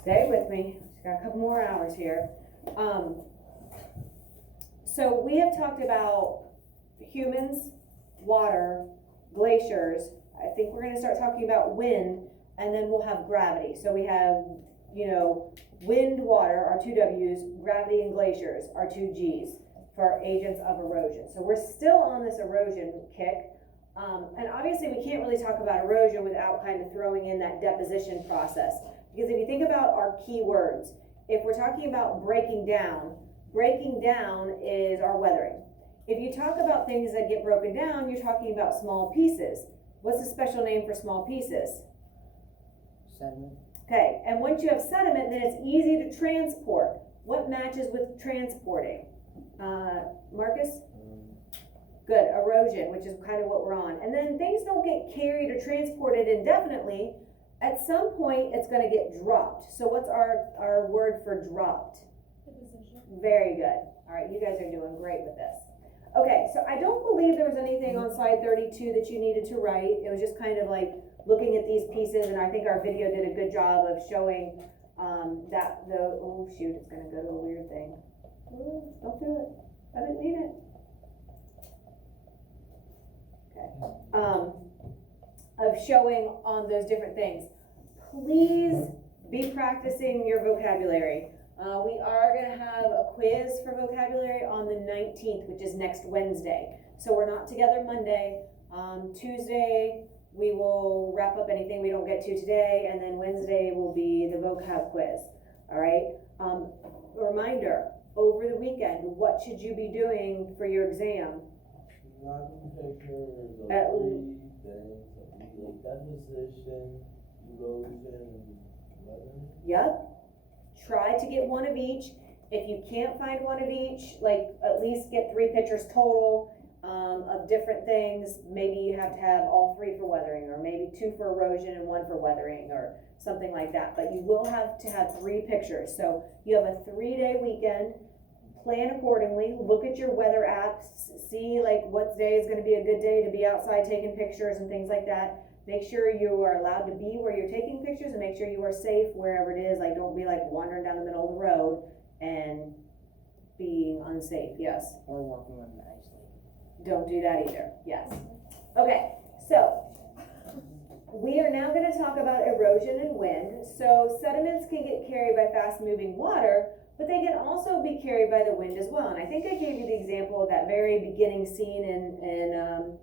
Stay with me. Just got a couple more hours here. So we have talked about humans, water, glaciers. I think we're going to start talking about wind, and then we'll have gravity. So we have, wind, water, our two W's, gravity and glaciers, our two G's for agents of erosion. So we're still on this erosion kick. And obviously we can't really talk about erosion without kind of throwing in that deposition process. Because if you think about our key words, if we're talking about breaking down is our weathering. If you talk about things that get broken down, you're talking about small pieces. What's the special name for small pieces? Sediment. Okay, and once you have sediment, then it's easy to transport. What matches with transporting? Marcus? Good, erosion, which is kind of what we're on. And then things don't get carried or transported indefinitely. At some point, it's going to get dropped. So what's our word for dropped? Deposition. Very good. All right, you guys are doing great with this. Okay, so I don't believe there was anything on slide 32 that you needed to write. It was just kind of like looking at these pieces, and I think our video did a good job of showing oh shoot, it's going to go to a weird thing. Ooh, don't do it. I didn't mean it. Okay. Of showing on those different things. Please be practicing your vocabulary. We are going to have a quiz for vocabulary on the 19th, which is next Wednesday. So we're not together Monday. Tuesday, we will wrap up anything we don't get to today, and then Wednesday will be the vocab quiz. All right? Reminder, over the weekend, what should you be doing for your exam? Deposition, erosion, weathering. Yep. Try to get one of each. If you can't find one of each, like at least get 3 pictures total of different things. Maybe you have to have all 3 for weathering, or maybe 2 for erosion and 1 for weathering, or something like that. But you will have to have 3 pictures. So you have a 3-day weekend. Plan accordingly. Look at your weather apps. See like what day is going to be a good day to be outside taking pictures and things like that. Make sure you are allowed to be where you're taking pictures, and make sure you are safe wherever it is. Like, don't be like wandering down the middle of the road and being unsafe. Yes. Or walking on the ice lake. Don't do that either. Yes. Okay. So we are now going to talk about erosion and wind. So sediments can get carried by fast-moving water, but they can also be carried by the wind as well. And I think I gave you the example of that very beginning scene in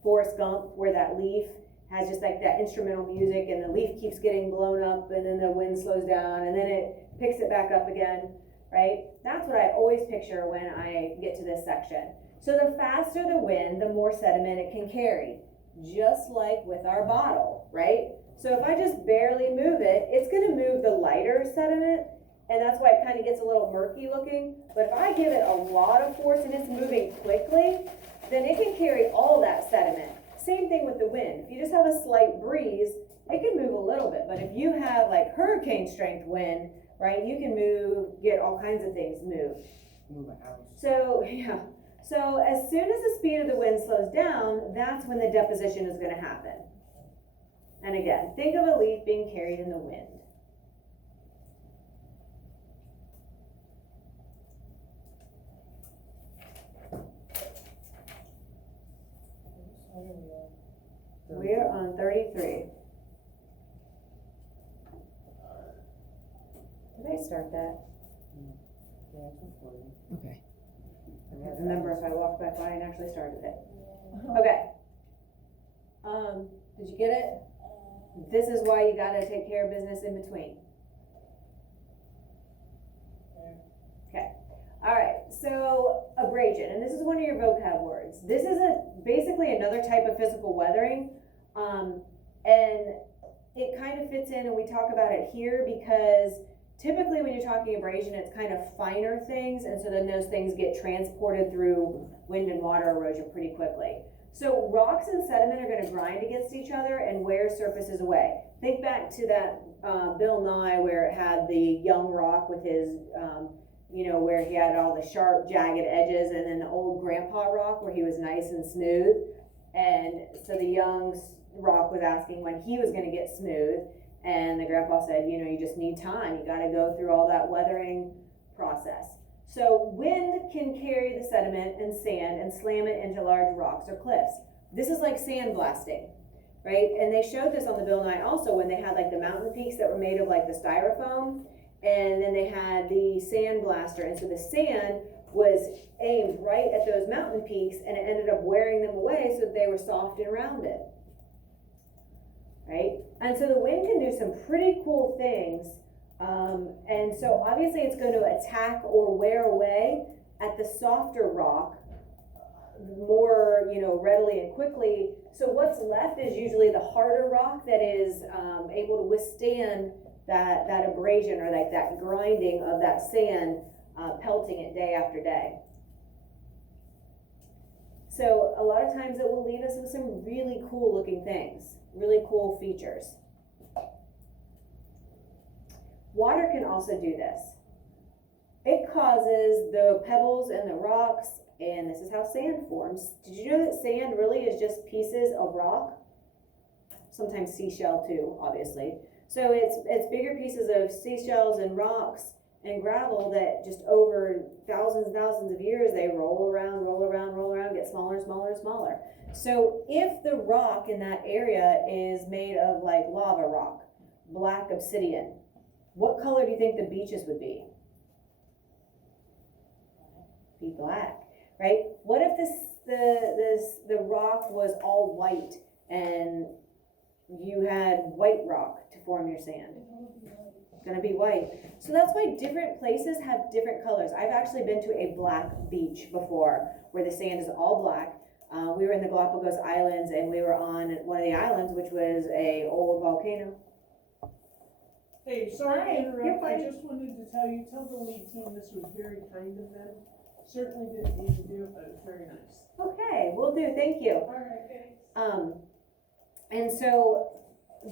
Forrest Gump, where that leaf has just like that instrumental music, and the leaf keeps getting blown up, and then the wind slows down, and then it picks it back up again, right? That's what I always picture when I get to this section. So the faster the wind, the more sediment it can carry, just like with our bottle, right? So if I just barely move it, it's going to move the lighter sediment, and that's why it kind of gets a little murky looking. But if I give it a lot of force and it's moving quickly, then it can carry all that sediment. Same thing with the wind. If you just have a slight breeze, it can move a little bit. But if you have like hurricane strength wind, right, you can get all kinds of things moved. Move a house. So, yeah. So as soon as the speed of the wind slows down, that's when the deposition is going to happen. And again, think of a leaf being carried in the wind. We're on 33. Did I start that? Yeah, it's recording. Okay. I can't remember if I walked back by and actually started it. Okay. Did you get it? This is why you gotta take care of business in between. Okay. All right. So abrasion, and this is one of your vocab words. This is basically another type of physical weathering, and it kind of fits in, and we talk about it here because typically when you're talking abrasion, it's kind of finer things, and so then those things get transported through wind and water erosion pretty quickly. So rocks and sediment are going to grind against each other and wear surfaces away. Think back to that Bill Nye where it had the young rock with his, where he had all the sharp, jagged edges, and then the old grandpa rock where he was nice and smooth. And so the young rock was asking when he was going to get smooth, And the grandpa said, you know, you just need time. You gotta go through all that weathering process. So wind can carry the sediment and sand and slam it into large rocks or cliffs. This is like sandblasting, right? And they showed this on the Bill Nye also when they had like the mountain peaks that were made of like the styrofoam, and then they had the sand blaster, and so the sand was aimed right at those mountain peaks, and it ended up wearing them away so that they were soft and rounded, right? And so the wind can do some pretty cool things, and so obviously it's going to attack or wear away at the softer rock more, you know, readily and quickly. So what's left is usually the harder rock that is able to withstand that abrasion or like that grinding of that sand, pelting it day after day. So a lot of times it will leave us with some really cool looking things, really cool features. Water can also do this. It causes the pebbles and the rocks, and this is how sand forms. Did you know that sand really is just pieces of rock? Sometimes seashell too, obviously. So it's bigger pieces of seashells and rocks and gravel that just over thousands and thousands of years, they roll around, get smaller and smaller and smaller. So if the rock in that area is made of like lava rock, black obsidian, what color do you think the beaches would be? Be black, right? What if the rock was all white and you had white rock to form your sand? It's gonna be white. So that's why different places have different colors. I've actually been to a black beach before where the sand is all black. We were in the Galapagos Islands, and we were on one of the islands, which was a old volcano. Hey, sorry Hi, to you're interrupt, I fine. just wanted to tell you, tell the lead team this was very kind of them. Certainly didn't need to do it, but it was very nice. Okay, will do, thank you. Alright, thanks. And so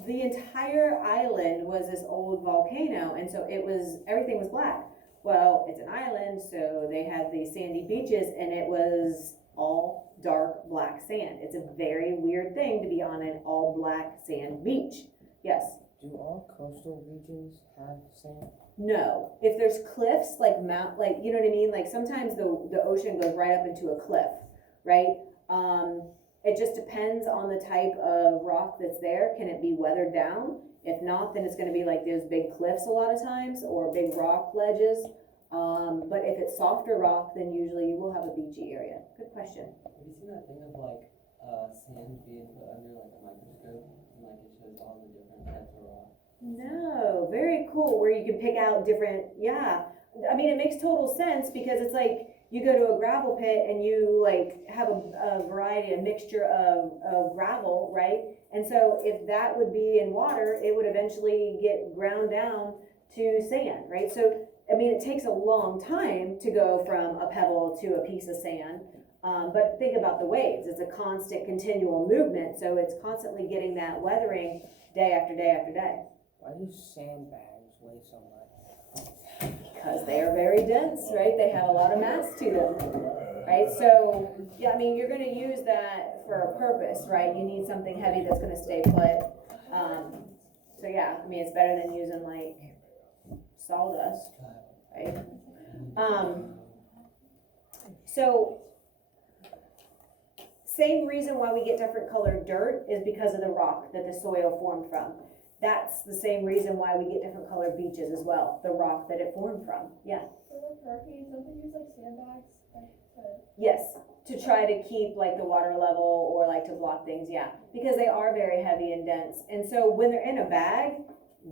the entire island was this old volcano, and so everything was black. Well, it's an island, so they had these sandy beaches, and it was all dark black sand. It's a very weird thing to be on an all black sand beach. Yes? Do all coastal regions have sand? No. If there's cliffs, like you know what I mean? Like sometimes the ocean goes right up into a cliff, right? It just depends on the type of rock that's there. Can it be weathered down? If not, then it's gonna be like those big cliffs a lot of times, or big rock ledges. But if it's softer rock, then usually you will have a beachy area. Good question. Have you seen that thing of like sand being put under like a microscope and like it shows all the different types of rock? No, very cool, where you can pick out different, yeah. I mean, it makes total sense because it's like you go to a gravel pit and you like have a variety, a mixture of gravel, right? And so if that would be in water, it would eventually get ground down to sand, right? So, I mean, it takes a long time to go from a pebble to a piece of sand. But think about the waves. It's a constant, continual movement, so it's constantly getting that weathering day after day after day. Why do sandbags weigh so much? Because they are very dense, right? They have a lot of mass to them, right? So, yeah, I mean, you're gonna use that for a purpose, right? You need something heavy that's gonna stay put. So yeah, I mean, it's better than using like sawdust, right? So, same reason why we get different colored dirt is because of the rock that the soil formed from. That's the same reason why we get different colored beaches as well, the rock that it formed from, yeah. For like hurricanes, don't they use like sandbags, like to? Yes, to try to keep like the water level or like to block things, yeah. Because they are very heavy and dense. And so when they're in a bag,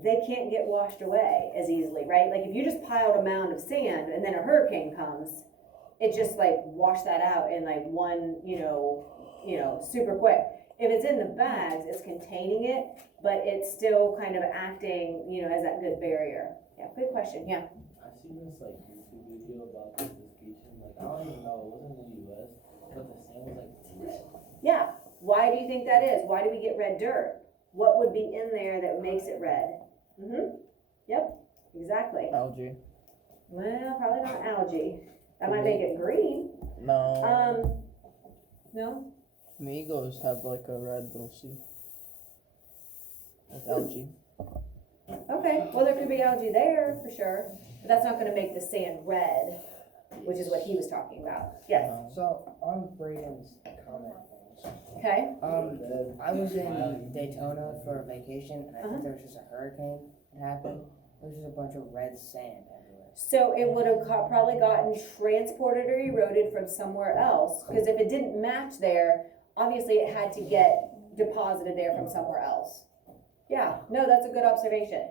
they can't get washed away as easily, right? Like if you just piled a mound of sand and then a hurricane comes, it just like wash that out in like one, you know, super quick. If it's in the bags, it's containing it, but it's still kind of acting, you know, as that good barrier. Yeah, good question, yeah. I seen this like YouTube video about this beach, and like I don't even know, it wasn't in the US, but the sand was like red. Yeah, why do you think that is? Why do we get red dirt? What would be in there that makes it red? Yep, exactly. Algae. Well, probably not algae. That might make it green. No. No? Amigos have like a red little sea with algae. Okay, well, there could be algae there for sure, but that's not gonna make the sand red, which is what he was talking about. Yes, So on Braden's comment things, okay, I was in Daytona for a vacation and I Uh-huh. think there was just a hurricane that happened. There was just a bunch of red sand everywhere. so it would have probably gotten transported or eroded from somewhere else, because if it didn't match there, obviously it had to get deposited there from somewhere else. Yeah, no, that's a good observation.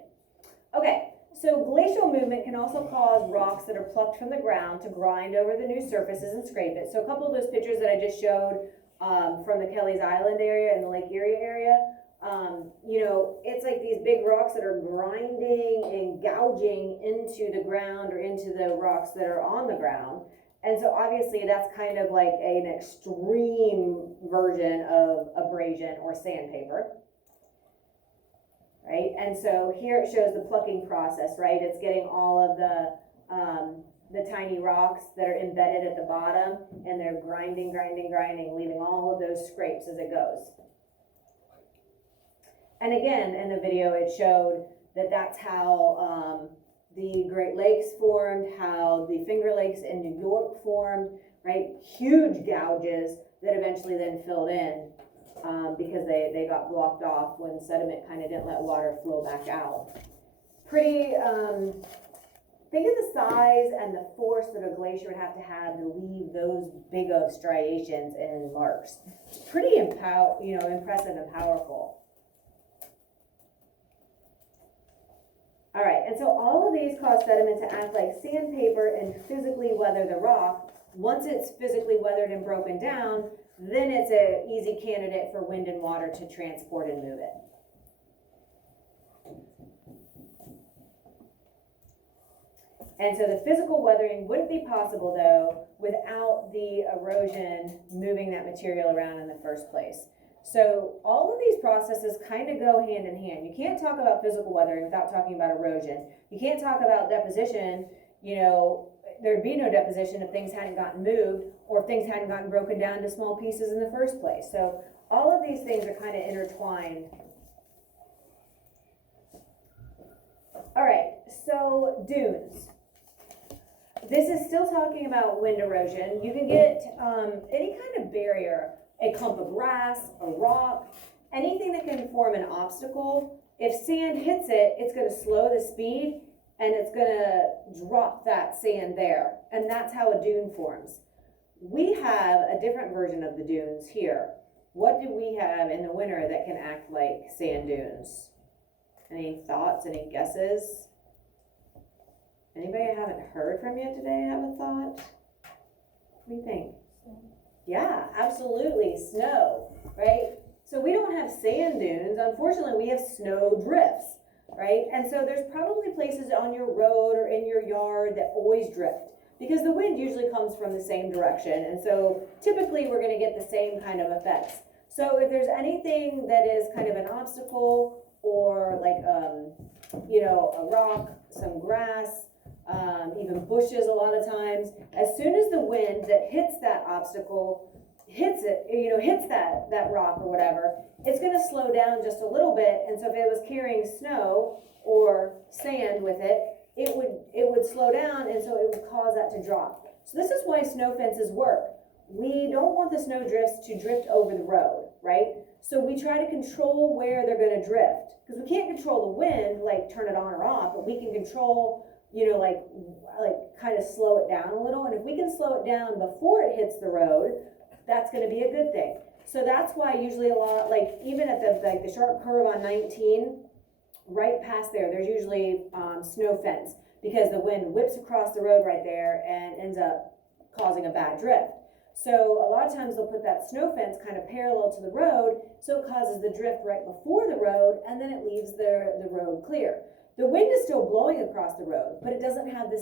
Okay, so glacial movement can also cause rocks that are plucked from the ground to grind over the new surfaces and scrape it. So a couple of those pictures that I just showed from the Kelly's Island area and the Lake Erie area, you know, it's like these big rocks that are grinding and gouging into the ground or into the rocks that are on the ground. And so obviously that's kind of like an extreme version of abrasion or sandpaper. Right, and so here it shows the plucking process, right? It's getting all of the tiny rocks that are embedded at the bottom, and they're grinding, leaving all of those scrapes as it goes. And again, in the video, it showed that that's how the Great Lakes formed, how the Finger Lakes in New York formed, right? Huge gouges that eventually then filled in. Because they got blocked off when sediment kind of didn't let water flow back out. Pretty, think of the size and the force that a glacier would have to leave those big of striations and marks. It's pretty impressive and powerful. All right, and so all of these cause sediment to act like sandpaper and physically weather the rock. Once it's physically weathered and broken down, then it's an easy candidate for wind and water to transport and move it. And so the physical weathering wouldn't be possible though without the erosion moving that material around in the first place. So all of these processes kind of go hand in hand. You can't talk about physical weathering without talking about erosion. You can't talk about deposition, there'd be no deposition if things hadn't gotten moved or if things hadn't gotten broken down into small pieces in the first place. So all of these things are kind of intertwined. All right, so dunes. This is still talking about wind erosion. You can get any kind of barrier, a clump of grass, a rock, anything that can form an obstacle. If sand hits it, it's going to slow the speed and it's gonna drop that sand there. And that's how a dune forms. We have a different version of the dunes here. What do we have in the winter that can act like sand dunes? Any thoughts, any guesses? Anybody I haven't heard from yet today have a thought? What do you think? Yeah, absolutely, snow, right? So we don't have sand dunes, unfortunately we have snow drifts. Right? And so there's probably places on your road or in your yard that always drift because the wind usually comes from the same direction. And so typically we're going to get the same kind of effects. So if there's anything that is kind of an obstacle or like, a rock, some grass, even bushes a lot of times, as soon as the wind that hits that obstacle hits that rock or whatever, it's going to slow down just a little bit. And so if it was carrying snow or sand with it, it would slow down, and so it would cause that to drop. So this is why snow fences work. We don't want the snow drifts to drift over the road, right? So we try to control where they're going to drift, because we can't control the wind, like turn it on or off, but we can control, like kind of slow it down a little. And if we can slow it down before it hits the road, that's going to be a good thing. So that's why usually a lot, like even at the sharp curve on 19, right past there's usually snow fence, because the wind whips across the road right there and ends up causing a bad drift. So a lot of times they'll put that snow fence kind of parallel to the road, so it causes the drift right before the road, and then it leaves the road clear. The wind is still blowing across the road, but it doesn't have the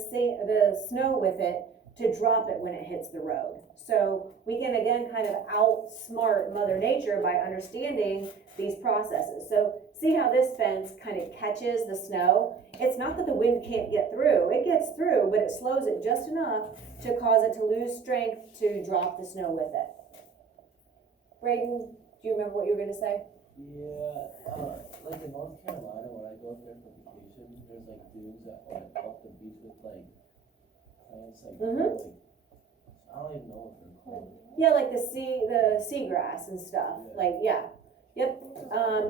snow with it to drop it when it hits the road. So we can again kind of outsmart Mother Nature by understanding these processes. So see how this fence kind of catches the snow? It's not that the wind can't get through. It gets through, but it slows it just enough to cause it to lose strength to drop the snow with it. Braden, do you remember what you were going to say? Yeah, like in North Carolina, when I go up there for vacation, there's like dunes that like off the beach with like plants like, Mhm. like I don't even know what they're called. Yeah, like the seagrass and stuff, Yeah. like, yeah, yep.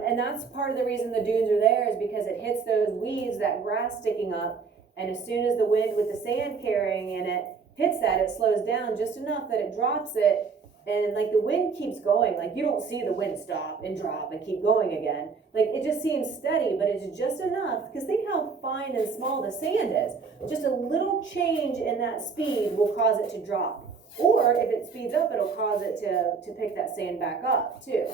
And that's part of the reason the dunes are there is because it hits those weeds, that grass sticking up, and as soon as the wind with the sand carrying in it hits that, it slows down just enough that it drops it, and like the wind keeps going, like you don't see the wind stop and drop and keep going again. Like it just seems steady, but it's just enough, because think how fine and small the sand is. Just a little change in that speed will cause it to drop. Or if it speeds up, it'll cause it to pick that sand back up too.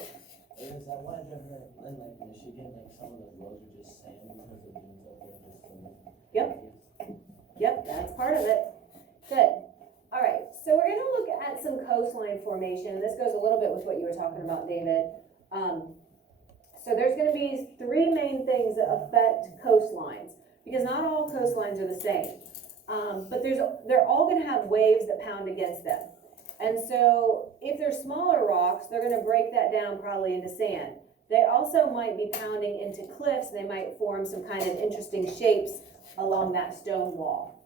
Is that why in like Michigan, like some of the roads are just sand because the dunes up there are just so. Yep, that's part of it. Good. All right, so we're gonna look at some coastline formation. This goes a little bit with what you were talking about, David. So there's gonna be three main things that affect coastlines, because not all coastlines are the same. But they're all gonna have waves that pound against them. And so if they're smaller rocks, they're gonna break that down probably into sand. They also might be pounding into cliffs, and they might form some kind of interesting shapes along that stone wall.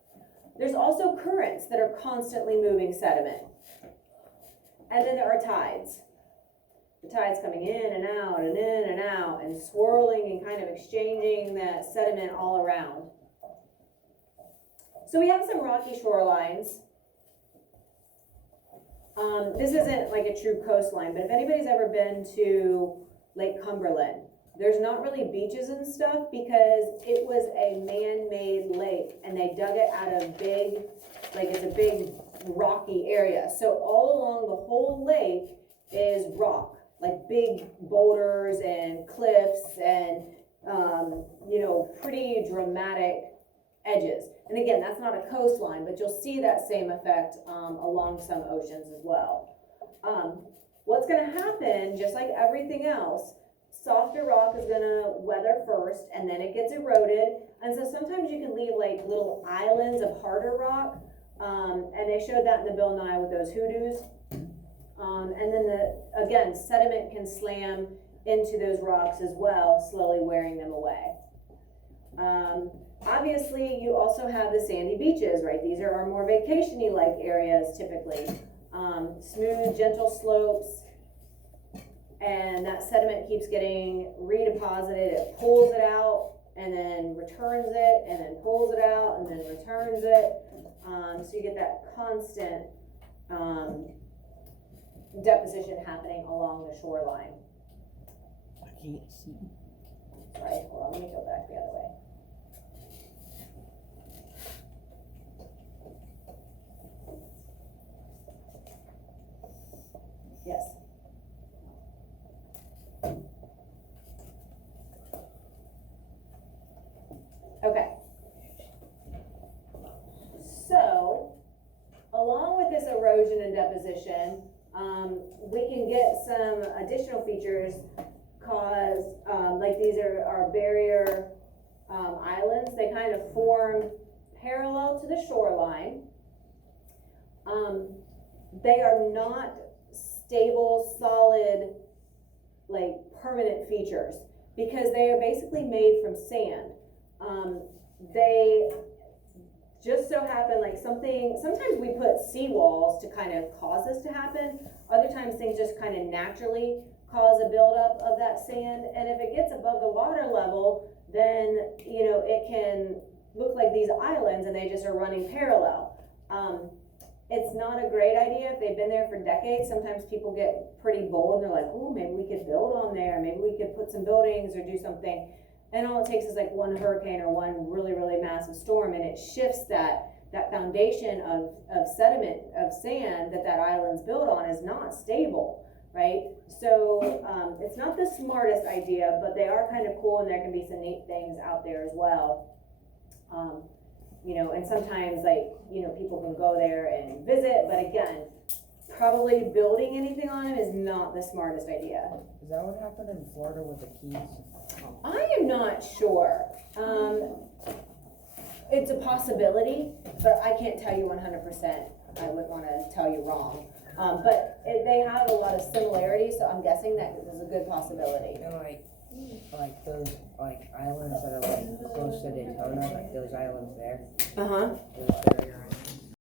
There's also currents that are constantly moving sediment. And then there are tides. The tides coming in and out and in and out and swirling and kind of exchanging that sediment all around. So we have some rocky shorelines. This isn't like a true coastline, but if anybody's ever been to Lake Cumberland, there's not really beaches and stuff because it was a man-made lake and they dug it out of big, like it's a big rocky area. So all along the whole lake is rock, like big boulders and cliffs and, pretty dramatic edges. And again, that's not a coastline, but you'll see that same effect along some oceans as well. What's gonna happen, just like everything else, softer rock is gonna weather first and then it gets eroded. And so sometimes you can leave like little islands of harder rock. And they showed that in the Bill Nye with those hoodoos. And then sediment can slam into those rocks as well, slowly wearing them away. Obviously, you also have the sandy beaches, right? These are our more vacation-y like areas typically. Smooth, gentle slopes, and that sediment keeps getting redeposited. It pulls it out and then returns it, and then pulls it out and then returns it. So you get that constant deposition happening along the shoreline. I can't see. Sorry, hold on, let me go back the other way. Yes. Okay. So, along with this erosion and deposition, we can get some additional features cause, like these are our barrier islands. They kind of form parallel to the shoreline. They are not stable, solid, like permanent features because they are basically made from sand. They just so happen like sometimes we put seawalls to kind of cause this to happen. Other times things just kind of naturally cause a buildup of that sand. And if it gets above the water level, then, it can look like these islands and they just are running parallel. It's not a great idea if they've been there for decades. Sometimes people get pretty bold and they're like, oh, maybe we could build on there. Maybe we could put some buildings or do something. And all it takes is like one hurricane or one really, really massive storm and it shifts that foundation of sediment, of sand that island's built on is not stable, right? So it's not the smartest idea, but they are kind of cool and there can be some neat things out there as well. And sometimes people can go there and visit, but again, probably building anything on it is not the smartest idea. Is that what happened in Florida with the Keys? I am not sure. It's a possibility, but I can't tell you 100%. I wouldn't want to tell you wrong. But they have a lot of similarities, so I'm guessing that this is a good possibility. And like those, like islands that are like close to Daytona, like those islands there, Uh-huh. those barrier